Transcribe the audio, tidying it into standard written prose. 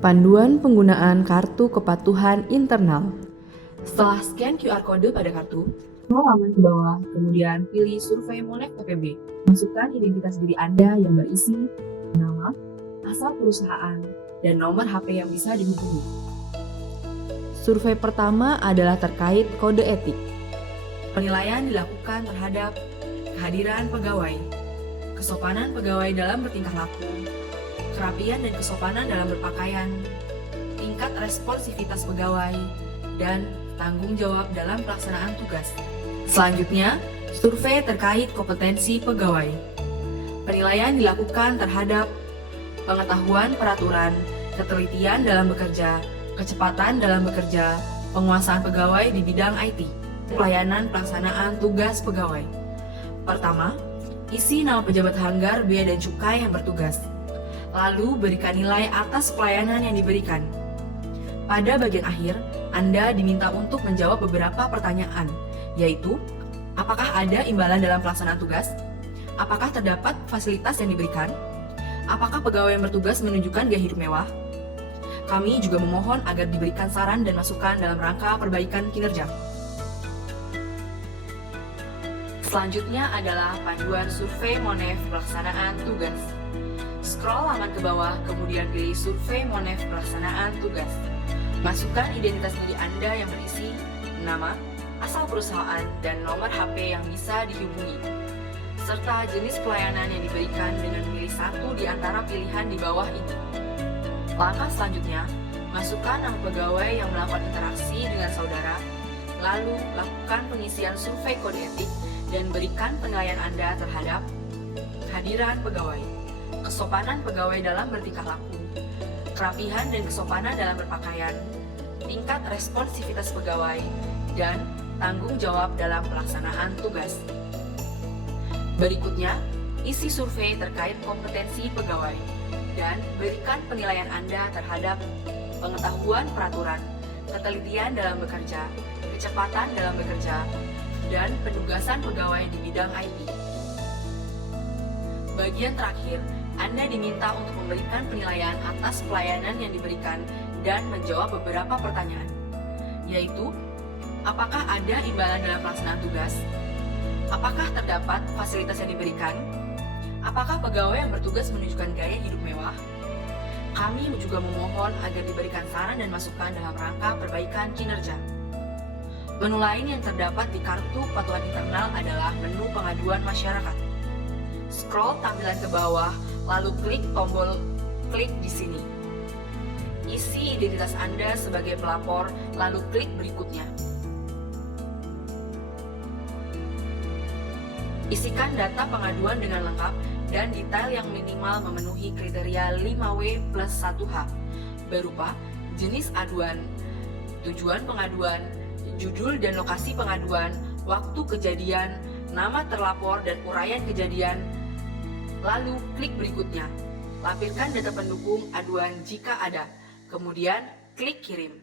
Panduan penggunaan kartu kepatuhan internal. Setelah scan QR kode pada kartu, scroll halaman ke bawah, kemudian pilih survei Monev PPB. Masukkan identitas diri Anda yang berisi nama, asal perusahaan, dan nomor HP yang bisa dihubungi. Survei pertama adalah terkait kode etik. Penilaian dilakukan terhadap kehadiran pegawai, kesopanan pegawai dalam bertingkah laku, kerapian dan kesopanan dalam berpakaian, tingkat responsivitas pegawai, dan tanggung jawab dalam pelaksanaan tugas. Selanjutnya, survei terkait kompetensi pegawai. Penilaian dilakukan terhadap pengetahuan peraturan, ketelitian dalam bekerja, kecepatan dalam bekerja, penguasaan pegawai di bidang IT, pelayanan pelaksanaan tugas pegawai. Pertama, isi nama pejabat Hanggar, Bea dan Cukai yang bertugas. Lalu berikan nilai atas pelayanan yang diberikan. Pada bagian akhir, Anda diminta untuk menjawab beberapa pertanyaan, yaitu apakah ada imbalan dalam pelaksanaan tugas? Apakah terdapat fasilitas yang diberikan? Apakah pegawai yang bertugas menunjukkan gaya hidup mewah? Kami juga memohon agar diberikan saran dan masukan dalam rangka perbaikan kinerja. Selanjutnya adalah panduan survei Monev pelaksanaan tugas. Scroll halaman ke bawah, kemudian pilih survei Monev pelaksanaan tugas. Masukkan identitas diri Anda yang berisi nama, asal perusahaan, dan nomor HP yang bisa dihubungi, serta jenis pelayanan yang diberikan dengan memilih satu di antara pilihan di bawah ini. Langkah selanjutnya, masukkan nama pegawai yang melakukan interaksi dengan saudara, lalu lakukan pengisian survei kode etik dan berikan penilaian Anda terhadap kehadiran pegawai, kesopanan pegawai dalam bertingkah laku, kerapihan dan kesopanan dalam berpakaian, tingkat responsivitas pegawai, dan tanggung jawab dalam pelaksanaan tugas. Berikutnya, isi survei terkait kompetensi pegawai dan berikan penilaian Anda terhadap pengetahuan peraturan, ketelitian dalam bekerja, kecepatan dalam bekerja, dan penugasan pegawai di bidang IT. Bagian terakhir, Anda diminta untuk memberikan penilaian atas pelayanan yang diberikan dan menjawab beberapa pertanyaan, yaitu apakah ada imbalan dalam pelaksanaan tugas? Apakah terdapat fasilitas yang diberikan? Apakah pegawai yang bertugas menunjukkan gaya hidup mewah? Kami juga memohon agar diberikan saran dan masukan dalam rangka perbaikan kinerja. Menu lain yang terdapat di kartu kepatuhan internal adalah menu pengaduan masyarakat. Scroll tampilan ke bawah, lalu klik tombol klik di sini. Isi identitas Anda sebagai pelapor, lalu klik berikutnya. Isikan data pengaduan dengan lengkap dan detail yang minimal memenuhi kriteria 5W plus 1H, berupa jenis aduan, tujuan pengaduan, judul dan lokasi pengaduan, waktu kejadian, nama terlapor dan uraian kejadian. Lalu klik berikutnya. Lampirkan data pendukung aduan jika ada. Kemudian klik kirim.